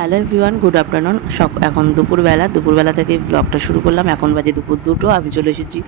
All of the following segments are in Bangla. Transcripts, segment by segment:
হ্যালো এভরিওয়ান গুড আফটারনুন সক এখন দুপুরবেলা দুপুরবেলা থেকে ব্লগটা শুরু করলাম। এখন বাজে দুপুর দুটো, আমি চলে এসেছি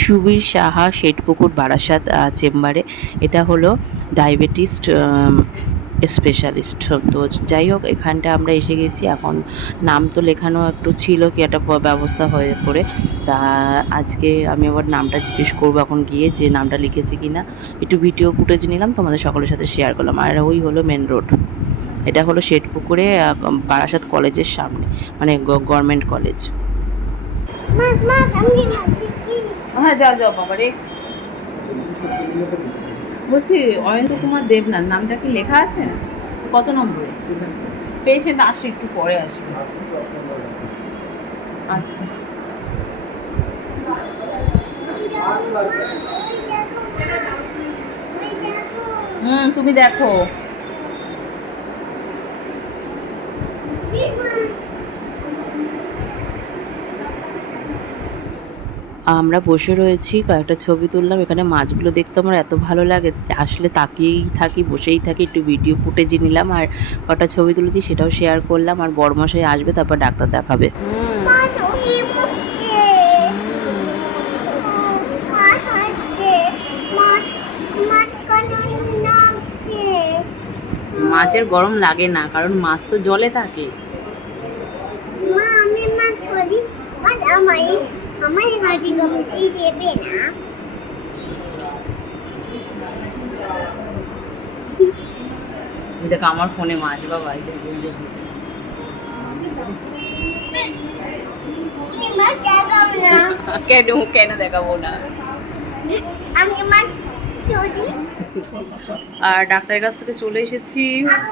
সুবীর সাহা শেঠপুকুর বারাসাত চেম্বারে। এটা হলো ডায়াবেটিস স্পেশালিস্ট তো যাই হোক, এখানটা আমরা এসে গেছি। এখন নাম তো লেখানো একটু ছিল, কি একটা ব্যবস্থা হয়ে করে। তা আজকে আমি আবার নামটা জিজ্ঞেস করব এখন গিয়ে যে নামটা লিখেছি কি না একটু ভিডিও ফুটেজ নিলাম, তোমাদের সকলের সাথে শেয়ার করলাম। আর ওই হলো মেন রোড এটা হলো শেঠপুকুরে বারাসাত কলেজের সামনে মানে গভর্নমেন্ট কলেজ। হ্যাঁ যাও যাও, বাবা, রে। বলছি অয়ন্ত কুমার দেবনাথ, নামটা কি লেখা আছে? কত নম্বরে? পেশেন্ট আসে একটু পরে আসবে। আচ্ছা। হুম, তুমি দেখো। আমরা বসে রয়েছি কয়েকটা ছবি তুললাম এখানে মাছগুলো দেখতে আমার এত ভালো লাগে। আসলে তাকিয়েই থাকি বসেই থাকি একটু ভিডিও ফুটেজ নিলাম আর কটা ছবি তুলেছি সেটাও শেয়ার করলাম আর বড়মশাই আসবে তারপর ডাক্তার দেখাবে। মাছের গরম লাগে না কারণ মাছ তো জলে থাকে মা আমি মাছ ধরি হাসি দেবে না এই আমার ফোনে মাছ বাবা কেন কেন দেখাবো না আর ডাক্তারের কাছ থেকে চলে এসেছি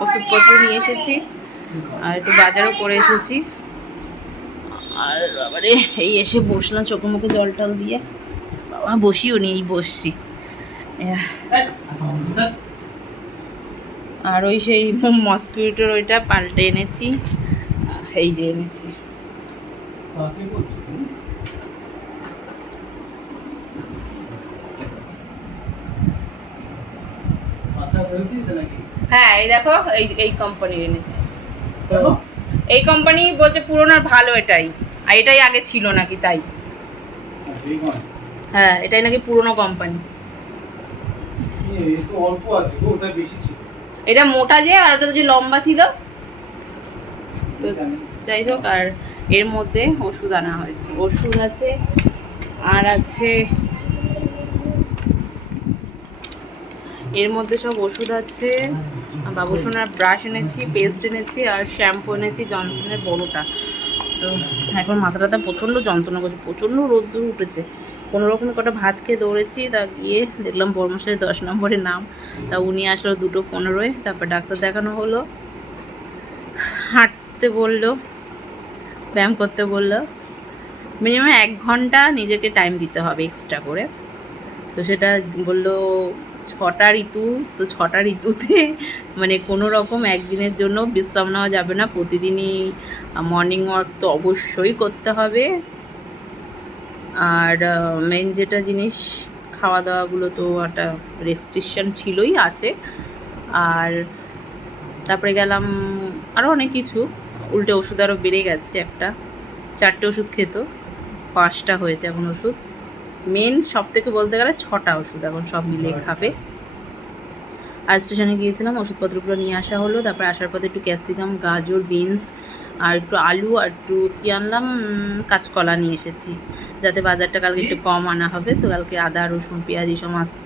ওষুধপত্র নিয়ে এসেছি আর একটু বাজারও করে এসেছি। আর আবারে এই এসে বসলাম চোখে মুখে জল টল দিয়ে। বাবা বসিও নি এই বসছি। আর ওই সেই মস্কিটোর ওইটা পাল্টে এনেছি। এই যে এনেছি। হ্যাঁ এই দেখো এই এই কোম্পানির এনেছি। এই কোম্পানি বলছে পুরোনো ভালো এটাই। আর এটাই আগে ছিল নাকি, তাই? হ্যাঁ এটাই নাকি পুরোনো কোম্পানি এটা মোটা যে, আর ওটা যে লম্বা ছিল। যাই হোক, আর এর মধ্যে ওষুধ আনা হয়েছে। ওষুধ আছে, আর আছে এর মধ্যে সব ওষুধ আছে। বাবুসোনার ব্রাশ এনেছি পেস্ট এনেছি, আর শ্যাম্পু এনেছি জনসনের বড়োটা। তো এখন মাথা টাথা প্রচণ্ড যন্ত্রণা করছে, প্রচণ্ড রোদ্দুর উঠেছে। কোনো রকম কটা ভাত খেয়ে দৌড়েছি, তা গিয়ে দেখলাম বর্মশাই দশ নম্বরের নাম। তা উনি আসলো দুটো পনেরোয়, তারপর ডাক্তার দেখানো হলো। হাঁটতে বলল, ব্যায়াম করতে বলল। মিনিমাম এক ঘণ্টা নিজেকে টাইম দিতে হবে এক্সট্রা করে। তো সেটা বলল ছটা ঋতু, তো ছটা ঋতুতে মানে কোনো রকম একদিনের জন্য বিশ্রাম নেওয়া যাবে না। প্রতিদিনই মর্নিং ওয়াক তো অবশ্যই করতে হবে। আর মেন যেটা জিনিস খাওয়া দাওয়াগুলো তো একটা রেস্ট্রিকশন ছিলই, আছে। আর তারপরে গেলাম আরও অনেক কিছু। উল্টে ওষুধ আরও বেড়ে গেছে একটা। চারটে ওষুধ খেত। পাঁচটা হয়েছে এখন ওষুধ। মেন সব থেকে বলতে গেলে ছটা ওষুধ এখন সব মিলিয়ে খাবে। আর স্টেশনে গিয়েছিলাম ওষুধপত্রগুলো নিয়ে আসা হলো তারপর আসার পথে একটু ক্যাপসিকাম গাজর বিনস আর একটু আলু আর একটু কী আনলাম কাঁচকলা নিয়ে এসেছি। যাতে বাজারটা কালকে একটু কম আনা হবে তো কালকে আদা রসুন পেঁয়াজ এই সমস্ত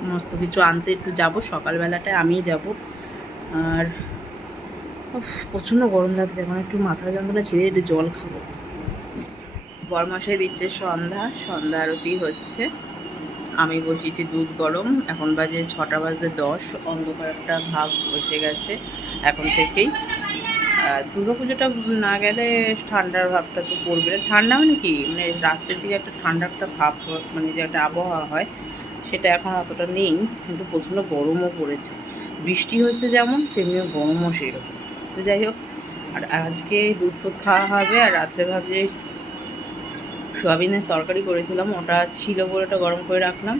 সমস্ত কিছু আনতে একটু যাব সকালবেলাটায় আমিই যাব। আর প্রচণ্ড গরম লাগছে এখন একটু মাথা যন্ত্রণা ছেড়ে একটু জল খাব। বরমাসায় দিচ্ছে সন্ধ্যা সন্ধ্যা আরতি হচ্ছে। আমি বসিয়েছি দুধ গরম, এখন বাজে ছটা বাজে দশ, অন্ধকার একটা ভাব বসে গেছে এখন থেকেই। দুর্গা পুজোটা না গেলে ঠান্ডার ভাবটা তো পড়বে না। ঠান্ডা মানে কি? মানে রাত্রের দিকে একটা ঠান্ডা একটা ভাব মানে যে একটা আবহাওয়া হয়, সেটা এখন অতটা নেই, কিন্তু প্রচণ্ড গরমও পড়েছে। বৃষ্টি হচ্ছে যেমন, তেমনিও গরমও সেরকম। তো যাই হোক, আর আজকে দুধ খাওয়া হবে, আর রাত্রে ভাবছি সোয়াবিনের তরকারি করেছিলাম, ওটা ছিল বলে ওটা গরম করে রাখলাম।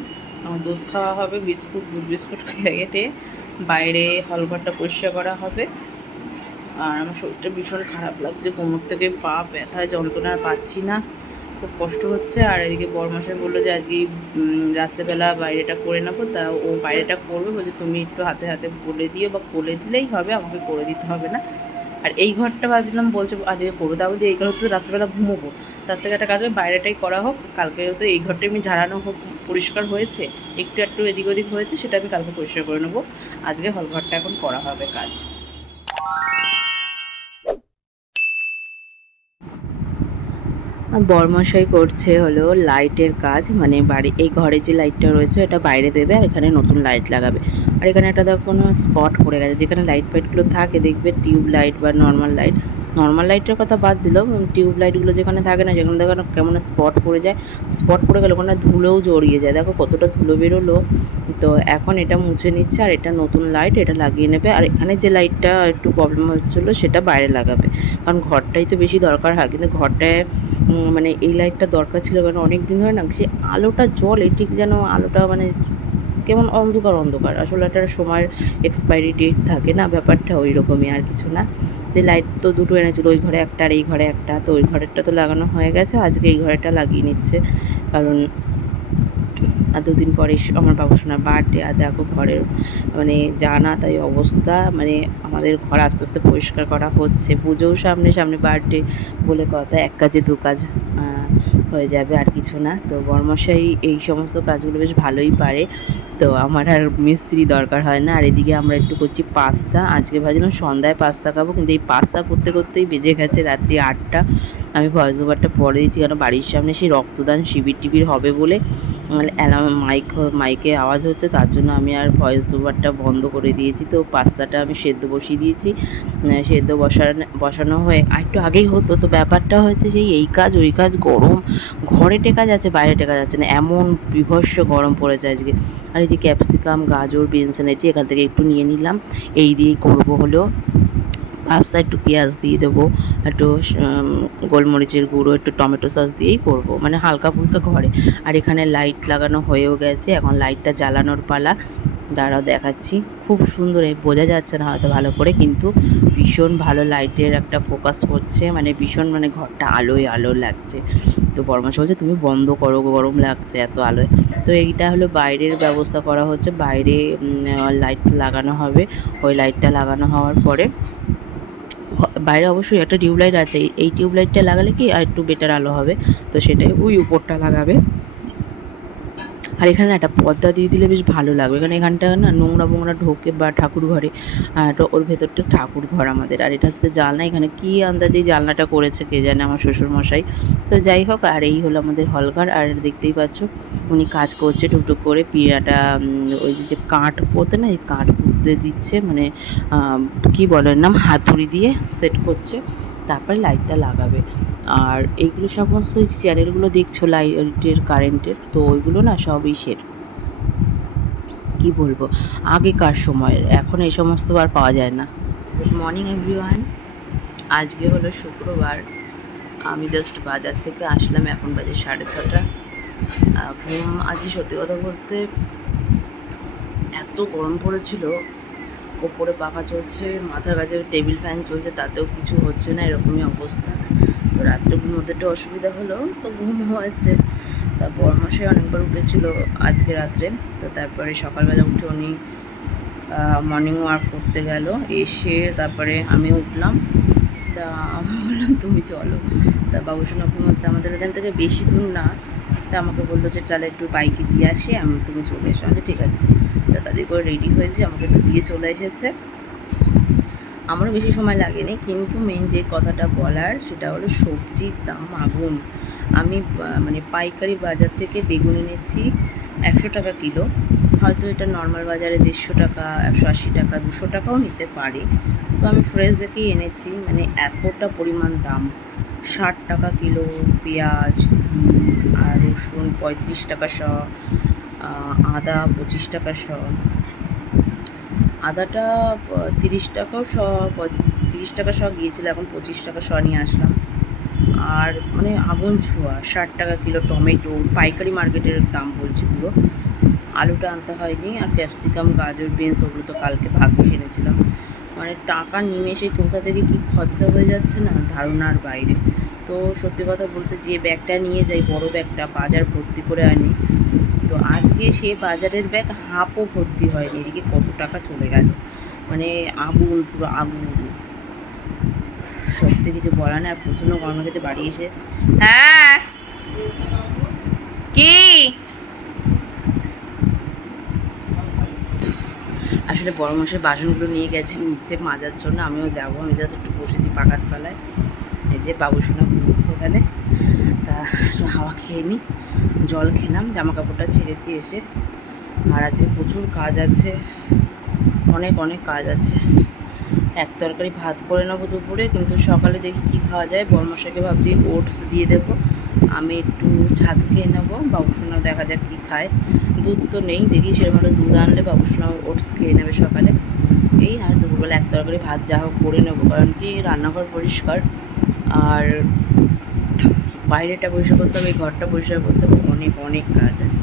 দুধ খাওয়া হবে, বিস্কুট, দুধ বিস্কুট খেয়ে কেটে বাইরে হলঘরটা পরিষ্কার করা হবে। আর আমার শরীরটা ভীষণ খারাপ লাগছে, কোমর থেকে পা ব্যথা যন্ত্রণা পাচ্ছি না, খুব কষ্ট হচ্ছে। আর এদিকে বরমশাই বলল যে, আজকে রাত্রেবেলা বাইরেটা করে নেব। তা ও বাইরেটা করবে বলছে, তুমি একটু হাতে হাতে বলে দিও বা বলে দিলেই হবে, আমাকে করে দিতে হবে না। আর এই ঘরটা ভাবছিলাম, বলছে আজকে করব। তারপর যে এই ঘরে তো রাত্রেবেলা ঘুমোবো। তার থেকে একটা কাজ হবে বাইরেটাই করা হোক। কালকে তো এই ঘরটা আমি ঝাড়ানো হোক, পরিষ্কার হয়েছে, একটু একটু এদিক ওদিক হয়েছে, সেটা আমি কালকে পরিষ্কার করে নেব। আজকে হল ঘরটা এখন করা হবে কাজ। বরমশাই করছে হলো লাইটের কাজ মানে বাড়ি, এই ঘরে যে লাইটটা রয়েছে এটা বাইরে দেবে আর এখানে নতুন লাইট লাগাবে। আর এখানে একটা দেখো কোনো স্পট পড়ে গেছে, যেখানে লাইট ফাইটগুলো থাকে দেখবে টিউব লাইট বা নর্মাল লাইট। নর্মাল লাইটের কথা বাদ দিলেও টিউব লাইটগুলো যেখানে থাকে না যেখানে দেখো কেমন স্পট পড়ে যায়। স্পট পড়ে গেলে ওখানে ধুলোও জড়িয়ে যায়। দেখো কতটা ধুলো বেরোলো। তো এখন এটা মুছে নিচ্ছে আর এটা নতুন লাইট, এটা লাগিয়ে নেবে। আর এখানে যে লাইটটা একটু প্রবলেম হচ্ছিল সেটা বাইরে লাগাবে। কারণ ঘরটাই তো বেশি দরকার হয়, কিন্তু ঘরটায় মানে এই লাইটটা দরকার ছিল কারণ অনেক দিন ধরে না, সে আলোটা জলে ঠিক যেন আলোটা মানে কেমন অন্ধকার অন্ধকার। আসলে একটা সময়ের এক্সপায়ারি ডেট থাকে না, ব্যাপারটা ওই রকমই আর কিছু না। যে লাইট তো দুটো এনেছিল, ওই ঘরে একটা আর এই ঘরে একটা, তো ওই ঘরেরটা তো লাগানো হয়ে গেছে, আজকে এই ঘরেটা লাগিয়ে নিচ্ছে। কারণ আর দুদিন পরে আমার বাবুসোনার বার্থডে আর দেখো ঘরের মানে জানা তাই অবস্থা মানে আমাদের ঘর আস্তে আস্তে পরিষ্কার করা হচ্ছে। পুজোও সামনে সামনে বার্থডে বলে কথা, এক কাজে দু কাজ হয়ে যাবে আর কিছু না। তো বর্মশাই এই সমস্ত কাজগুলো বেশ ভালোই পারে। তো আমার আর মিস্ত্রি দরকার হয় না। আর এদিকে আমরা একটু করছি পাস্তা। আজকে ভাবছিলাম সন্ধ্যায় পাস্তা খাব, কিন্তু এই পাস্তা করতে করতেই বেজে গেছে রাত্রি আটটা। আমি ভয়েস ওভারটা পরে দিচ্ছি কারণ বাড়ির সামনে সেই রক্তদান শিবির টিবির হবে বলে অ্যালার্ম মাইক মাইকে আওয়াজ হচ্ছে, তার জন্য আমি আর ভয়েস ওভারটা বন্ধ করে দিয়েছি। তো পাস্তাটা আমি সেদ্ধ বসিয়ে দিয়েছি। সেদ্ধ বসানো বসানো হয়ে, আর একটু আগেই হতো, তো ব্যাপারটা হয়েছে সেই এই কাজ, ওই কাজ গরম। ঘরে টেকা যাচ্ছে, বাইরে টেকা যাচ্ছে না, এমন বিভৎস গরম পড়েছে আজকে। আর এই যে ক্যাপসিকাম, গাজর, বিনস এনেছি, এখান থেকে একটু নিয়ে নিলাম। এই দিয়েই করব হলো পাস্তা, একটু পেঁয়াজ দিয়ে দেবো, একটু গোলমরিচের গুঁড়ো, একটু টমেটো সস দিয়েই করব মানে হালকা ফুলকা ঘরে। আর এখানে লাইট লাগানো হয়েও গেছে, এখন লাইটটা জ্বালানোর পালা। দাঁড়াও দেখাচ্ছি। খুব সুন্দর এই, বোঝা যাচ্ছে না হয়তো ভালো করে, কিন্তু ভীষণ ভালো লাইটের একটা ফোকাস পড়ছে মানে ভীষণ মানে ঘরটা আলোয় আলো লাগছে। তো পরামর্শ বলছে তুমি বন্ধ করো, গরম লাগছে এত আলোয়। তো এইটা হলো বাইরের ব্যবস্থা করা হচ্ছে, বাইরে লাইট লাগানো হবে। ওই লাইটটা লাগানো হওয়ার পরে, বাইরে অবশ্যই একটা টিউবলাইট আছে, এই টিউবলাইটটা লাগালে কি আর একটু বেটার আলো হবে, তো সেটাই ওই উপরটা লাগাবে। আর এখানে একটা পর্দা দিয়ে দিলে বেশ ভালো লাগবে কারণ এখানটা না নোংরা ফোংরা ঢোকে বা ঠাকুর ঘরে ওর ভেতরটা ঠাকুর ঘর আমাদের। আর এটা হচ্ছে জালনা, এখানে কী আন্দাজে জালনাটা করেছে কে জানে আমার শ্বশুর মশাই তো যাই হোক, আর এই হলো আমাদের হলঘর, আর দেখতেই পাচ্ছ উনি কাজ করছে টুকটুক করে পিয়াটা ওই যে কাঠ পড়তে না, এই কাঠ পুঁততে দিচ্ছে মানে কি বলে ওর নাম, হাতুড়ি দিয়ে সেট করছে, তারপরে লাইটটা লাগাবে। আর এইগুলো সমস্ত চ্যানেলগুলো দেখছ লাইটের কারেন্টের তো ওইগুলো না সবই সেট কি বলব? আগেকার সময়ের, এখন এই সমস্ত আর পাওয়া যায় না। গুড মর্নিং এভরিওয়ান আজকে হলো শুক্রবার। আমি জাস্ট বাজার থেকে আসলাম, এখন বাজে সাড়ে ছটা। ঘুম আজকে সত্যি কথা বলতে এত গরম পড়েছিল ওপরে পাখা চলছে, মাথার কাছে টেবিল ফ্যান চলছে, তাতেও কিছু হচ্ছে না, এরকমই অবস্থা। তো রাত্রে ঘুমোতে একটু অসুবিধা হলো, তো ঘুম হয়েছে। তা বরমশাই অনেকবার উঠেছিল আজকে রাত্রে, তো তারপরে সকালবেলা উঠে উনি মর্নিং ওয়াক করতে গেল, এসে তারপরে আমি উঠলাম। তা আমি বললাম, তুমি চলো। তা বাবুসোনা ঘুমোচ্ছে আমাদের এখান থেকে বেশি দূর না তা আমাকে বলল যে, তাহলে একটু বাইকে দিয়ে আসি, আমি তুমি চলে এসো। আমি ঠিক আছে। তা তাদের করে রেডি হয়েছে আমাকে একটু দিয়ে চলে এসেছে। আমারও বেশি সময় লাগেনি, কিন্তু মেন যে কথাটা বলার সেটা হলো সবজির দাম আগুন। আমি মানে পাইকারি বাজার থেকে বেগুন এনেছি একশো টাকা কিলো। হয়তো এটা নর্মাল বাজারে দেড়শো টাকা, একশো আশি টাকা, দুশো টাকাও নিতে পারে। তো আমি ফ্রেশ দেখেই এনেছি মানে এতটা পরিমাণ দাম। ষাট টাকা কিলো পেঁয়াজ আর রসুন পঁয়ত্রিশ টাকা শ আদা পঁচিশ টাকা শ। আদাটা তিরিশ টাকাও শ তিরিশ টাকা শ গিয়েছিল, এখন পঁচিশ টাকা শ নিয়ে আসলাম। আর মানে আগুন ছোঁয়া, ষাট টাকা কিলো টমেটো, পাইকারি মার্কেটের দাম বলছি পুরো। আলুটা আনতে হয়নি, আর ক্যাপসিকাম, গাজর, বিনস, ওগুলো তো কালকে ভাগ্যে এনেছিলাম। মানে টাকা নিমেষে কোথা থেকে কি খরচা হয়ে যাচ্ছে না, ধারণার বাইরে। তো সত্যি কথা বলতে যে ব্যাগটা নিয়ে যাই, বড় ব্যাগটা, বাজার ভর্তি করে আনি, তো আজকে সে বাজারের ব্যাগ হাফও ভর্তি হয়নি, এদিকে কত টাকা চলে গেল? মানে আগুন, পুরো আগুন। সত্যি কিছু বলা না আর প্রচণ্ড গরমের কাছে বাড়ি এসে হ্যাঁ? কি? আসলে বড় মাসের বাসনগুলো নিয়ে গেছে, নিচে মাজার জন্য, আমিও যাব, আমি জাস্ট একটু বসেছি পাকার তলায়। এই যে বাবুসোনা ঘুমোচ্ছে এখানে। তা হাওয়া খেয়ে নিই জল খেলাম জামা কাপড়টা ছেড়েছি এসে। আর আজকে প্রচুর কাজ আছে, অনেক অনেক কাজ আছে। এক তরকারি ভাত করে নেব দুপুরে, কিন্তু সকালে দেখি কি খাওয়া যায়। বর্মশাকে ভাবছি ওটস দিয়ে দেবো। আমি একটু ছাতু খেয়ে নেব বাবুসোনা দেখা যাক কী খায়। দুধ তো নেই, দেখি সেরকম দুধ আনলে বাবুসোনা ওটস খেয়ে নেবে সকালে। এই আর দুপুরবেলা এক তরকারি ভাত যা হোক করে নেব, কারণ কি রান্নাঘর পরিষ্কার। আর বাইরেটা পরিষ্কার করতে হবে এই ঘরটা পরিষ্কার করতে হবে অনেক অনেক কাজ আছে।